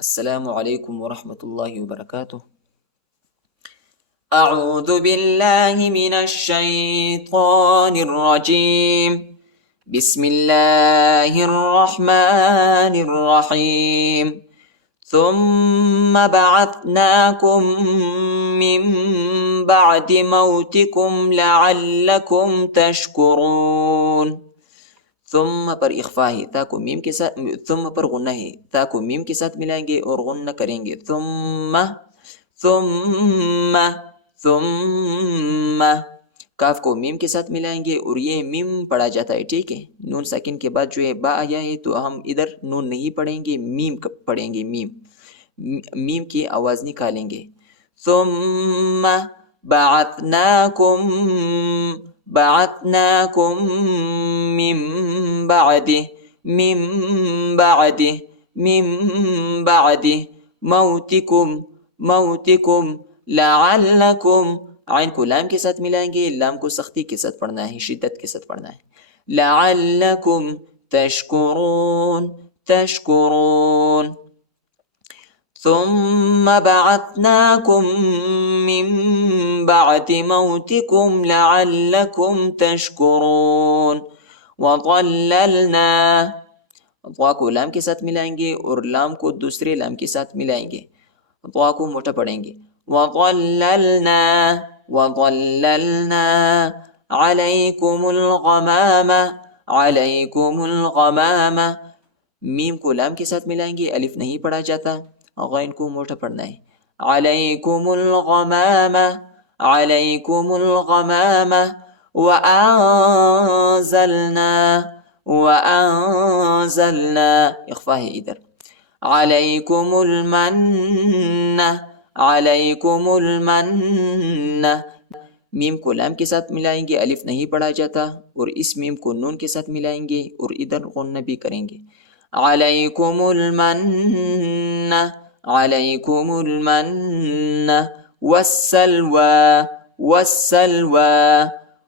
السلام علیکم ورحمۃ اللہ وبرکاتہ۔ اعوذ باللہ من الشیطان الرجیم، بسم اللہ الرحمن الرحیم۔ ثم بعثناکم من بعد موتکم لعلکم تشکرون۔ ثم پر اخفا ہے، تا کو میم کے ساتھ، ثم پر غنہ ہے، تا کو میم کے ساتھ ملائیں گے اور غنہ کریں گے۔ ثم ثم ثم، کاف کو میم کے ساتھ ملائیں گے اور یہ میم پڑھا جاتا ہے، ٹھیک ہے۔ نون ساکن کے بعد جو ہے با آیا ہے تو ہم ادھر نون نہیں پڑھیں گے، میم پڑھیں گے، میم کی آواز نکالیں گے۔ ثم بعثناکم بعثناکم من بعده من بعده من بعده موتکم لعلکم، عین کو لام کے ساتھ ملائیں گے، لام کو سختی کے ساتھ پڑھنا ہے، شدت کے ساتھ پڑھنا ہے۔ لعلکم تشکرون تشکرون۔ ثم بعثناکم من بعد موتکم لعلکم تشکرون۔ وظللنا، ضا کو لام کے ساتھ ملائیں گے اور لام کو دوسرے لام کے ساتھ ملائیں گے، ضا کو موٹا پڑھیں گے۔ وظللنا وظللنا علیکم الغمام علیکم الغمام، میم کو لام کے ساتھ ملائیں گے، الف نہیں پڑھا جاتا، غین کو موٹا پڑھنا ہے۔ علیکم الغمام علیکم الغمام وانزلنا وانزلنا، اخفا ہے ادھر۔ علیکم المن علیکم المن، میم کو لام کے ساتھ ملائیں گے، الف نہیں پڑھا جاتا، اور اس میم کو نون کے ساتھ ملائیں گے اور ادھر غنہ بھی کریں گے۔ علیکم المن علیکم المن والسلوى والسلوى،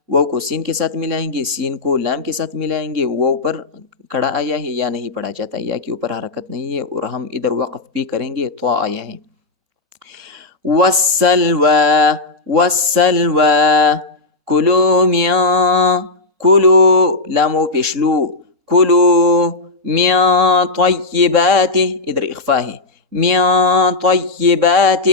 وہ کو سین کے ساتھ ملائیں گے، سین کو لام کے ساتھ ملائیں گے، وہ پر کھڑا آیا ہے یا نہیں پڑھا جاتا، یا کے اوپر حرکت نہیں ہے، اور ہم ادھر وقف بھی کریں گے، تو آیا ہے۔ والسلوى والسلوى کلو من کلو، لامو پیشلو، کلو من طیبات، ادھر اخفا ہے، من طیبات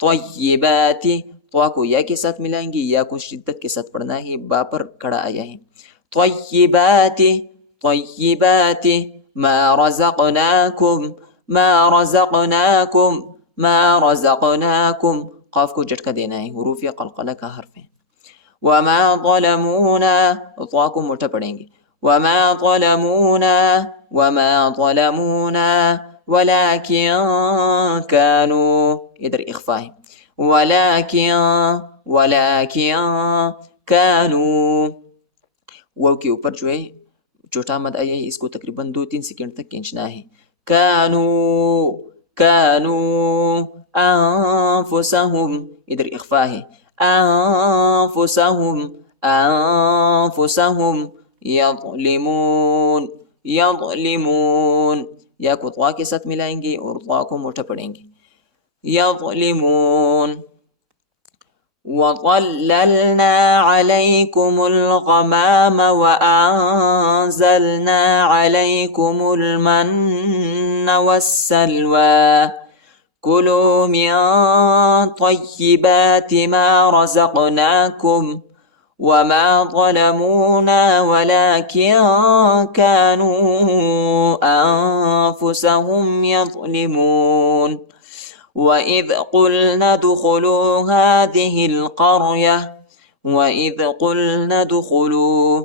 طیبات، تو کو یا کے ساتھ ملائیں گے، یا کو شدت کے ساتھ پڑھنا ہے، با پر کھڑا آیا ہے۔ طیبات طیبات ما رزقناکم ما رزقناکم ما رزقناکم، قاف کو جھٹکا دینا ہے، حروف یا قلقلہ کا حرف ہے۔ وما ظلمونا، ضا کو موٹا پڑھیں گے۔ وما ظلمونا وما ظلمونا ولكن كانوا، ادھر اخفا ہے، ولكن كانوا، وہ کے اوپر جو ہے چھوٹا مد آیا ہے، اس کو تقریباً 2-3 سیکنڈ تک کھینچنا ہے۔ كانوا انفسهم، ادھر اخفا ہے، انفسهم یظلمون یظلمون، یا کو ضا کے ساتھ ملائیں گے اور ضا کو موٹا پڑھیں گے۔ یظلمون۔ وظللنا علیکم الغمام وانزلنا علیکم المن والسلوى کلوا من طیبات ما رزقناکم وما ظلمونا ولكن كانوا أنفسهم يظلمون۔ وَإِذْ قُلْنَا ادْخُلُوا هَٰذِهِ الْقَرْيَةَ وَإِذْ قُلْنَا ادْخُلُوا،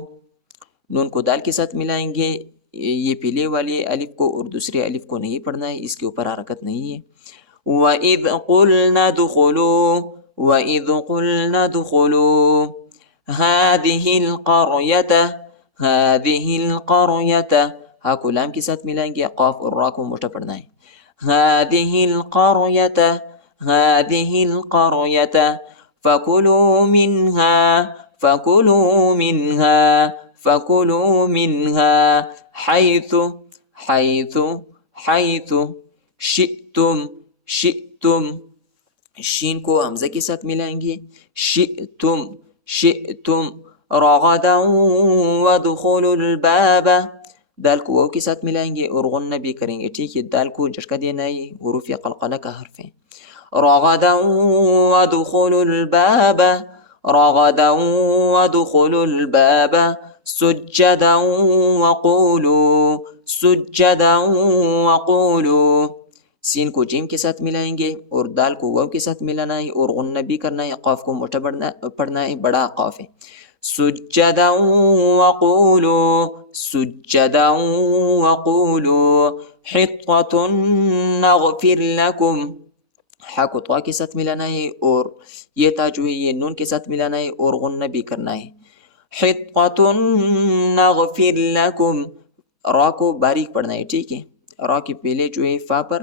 نون کو دال کے ساتھ ملائیں گے، یہ پہلے والے الف کو اور دوسرے الف کو نہیں پڑھنا ہے، اس کے اوپر حرکت نہیں ہے۔ وَإِذْ قُلْنَا ادْخُلُوا وَإِذْ قُلْنَا ادْخُلُوا هَٰذِهِ الْقَرْيَةَ هَٰذِهِ الْقَرْيَةَ، ہا کو لام کے ساتھ ملائیں گے، قاف اور را کو موٹا پڑھنا ہے۔ هذه القرية فكلوا منها حيث شئتم شئتم، شین کو حمزہ کے ساتھ ملائیں گے، شئتم شئتم، رغدا وادخلوا الباب، دال کو واو کے ساتھ ملائیں گے اور غنہ بھی کریں گے، ٹھیک ہے، دال کو جھٹکا دینا ہے، حروف قلقلہ کا حرف ہے، رغدا وادخلوا الباب، رغدا وادخلوا الباب سجدا وقولوا، سجدا وقولوا، سین کو جیم کے ساتھ ملائیں گے اور دال کو واو کے ساتھ ملانا ہے اور غنہ بھی کرنا ہے، قاف کو موٹا پڑھنا ہے، بڑا قاف ہے، سجدا وقولوا، سجدا وقولوا حطة نغفر لكم، حا کو طوا کے ساتھ ملانا ہے اور یہ تا جو ہے یہ نون کے ساتھ ملانا ہے اور غنہ بھی کرنا ہے، حطة نغفر لكم، را کو باریک پڑھنا ہے، ٹھیک ہے، را کے پہلے جو ہے فا پر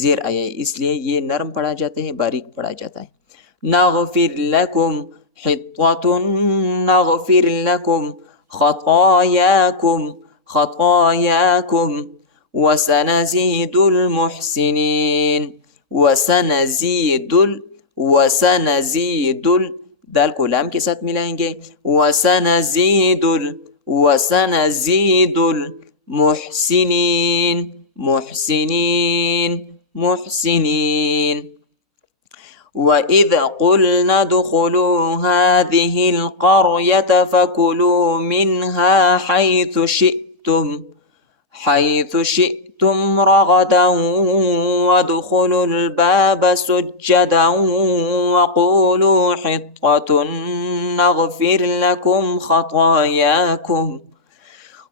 زیر آیا ہے اس لیے یہ نرم پڑھا جاتا ہے، باریک پڑھا جاتا ہے، نغفر لكم حطة نغفر لكم خطاياكم، خطاياكم وسنزيد المحسنين، وسنزيد دال کو لام کے ساتھ ملائیں گے، وسنزيد المحسنين، محسنين محسنين، وَإِذْ قُلْنَا ادْخُلُوا هَٰذِهِ الْقَرْيَةَ فَكُلُوا مِنْهَا حَيْثُ شِئْتُمْ رَغَدًا وَادْخُلُوا الْبَابَ سُجَّدًا وَقُولُوا حِطَّةٌ نَغْفِرْ لَكُمْ خَطَايَاكُمْ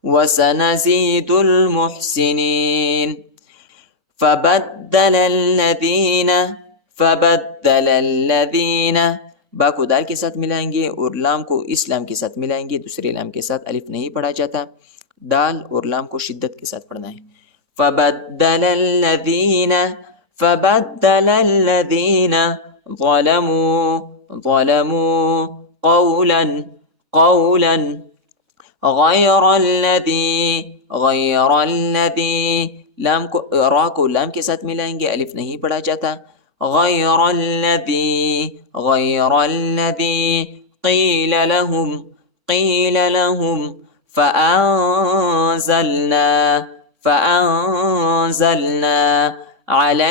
وَسَنَزِيدُ الْمُحْسِنِينَ، فَبَدَّلَ الَّذِينَ، با کو دال کے ساتھ ملائیں گے اور لام کو اس لام کے ساتھ ملائیں گے، دوسرے لام کے ساتھ الف نہیں پڑھا جاتا، دال اور لام کو شدت کے ساتھ پڑھنا ہے، فَبَدَّلَ الَّذِينَ ظَلَمُوا قَوْلًا غَيْرَ الَّذِي، لام کو را کو لام کے ساتھ ملائیں گے، الف نہیں پڑھا جاتا، غَيْرَ الَّذِي قِيلَ لَهُمْ فَأَنزَلْنَا عَلَى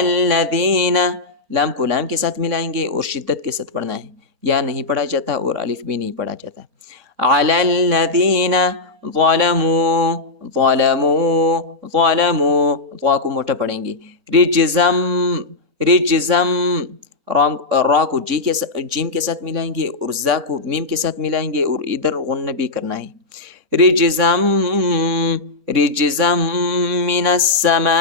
الَّذِينَ، لام کو لام کے ساتھ ملائیں گے اور شدت کے ساتھ پڑھنا ہے، یا نہیں پڑھا جاتا اور الف بھی نہیں پڑھا جاتا، عَلَى الَّذِينَ ظَلَمُوا ضا کو موٹا پڑھیں گے، رجزم، را کو جیم کے ساتھ ملائیں گے اور زا کو میم کے ساتھ ملائیں گے اور ادھر غنہ بھی کرنا ہے، رجزم من السماء،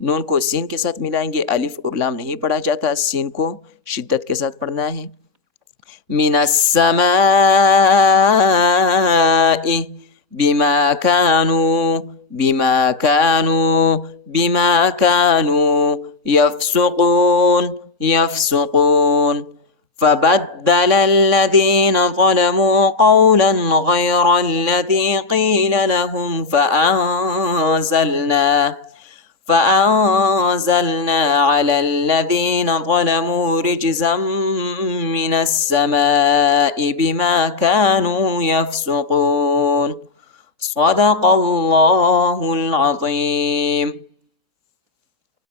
نون کو سین کے ساتھ ملائیں گے، الف اور لام نہیں پڑھا جاتا، سین کو شدت کے ساتھ پڑھنا ہے، من السماء بما كانوا يفسقون، فبدل الذين ظلموا قولا غير الذي قيل لهم فأنزلنا على الذين ظلموا رجزا من السماء بما كانوا يفسقون، صدق الله العظيم.